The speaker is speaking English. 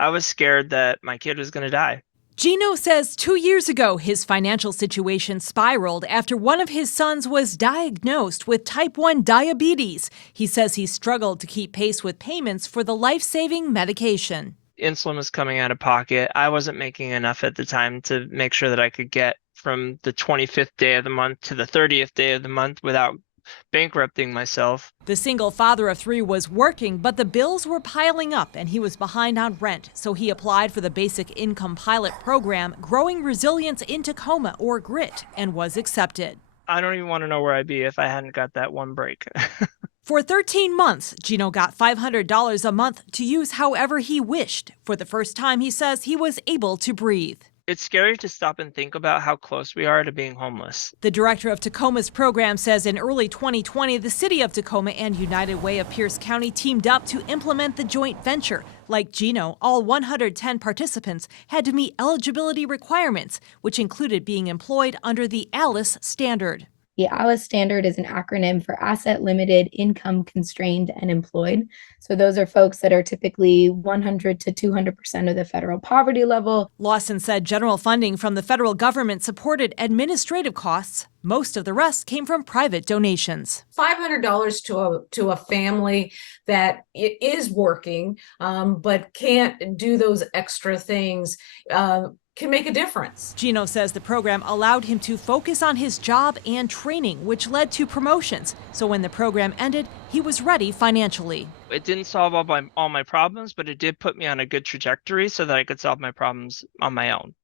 I was scared that my kid was going to die. Gino says 2 years ago his financial situation spiraled after one of his sons was diagnosed with type 1 diabetes. He says he struggled to keep pace with payments for the life saving medication. Insulin was coming out of pocket. I wasn't making enough at the time to make sure that I could get from the 25th day of the month to the 30th day of the month without bankrupting myself. The single father of three was working, but the bills were piling up and he was behind on rent. So he applied for the Basic Income Pilot Program, Growing Resilience in Tacoma, or GRIT, and was accepted. I don't even want to know where I'd be if I hadn't got that one break. For 13 months, Gino got $500 a month to use however he wished. For the first time, he says he was able to breathe. It's scary to stop and think about how close we are to being homeless. The director of Tacoma's program says in early 2020, the city of Tacoma and United Way of Pierce County teamed up to implement the joint venture. Like Gino, all 110 participants had to meet eligibility requirements, which included being employed under the ALICE standard. The ALICE standard is an acronym for Asset Limited, Income Constrained, and Employed. So those are folks that are typically 100 to 200% of the federal poverty level. Lawson said general funding from the federal government supported administrative costs. Most of the rest came from private donations. $500 to a family that is working but can't do those extra things can make a difference. Gino says the program allowed him to focus on his job and training, which led to promotions. So when the program ended, he was ready financially. It didn't solve all my problems, but it did put me on a good trajectory so that I could solve my problems on my own.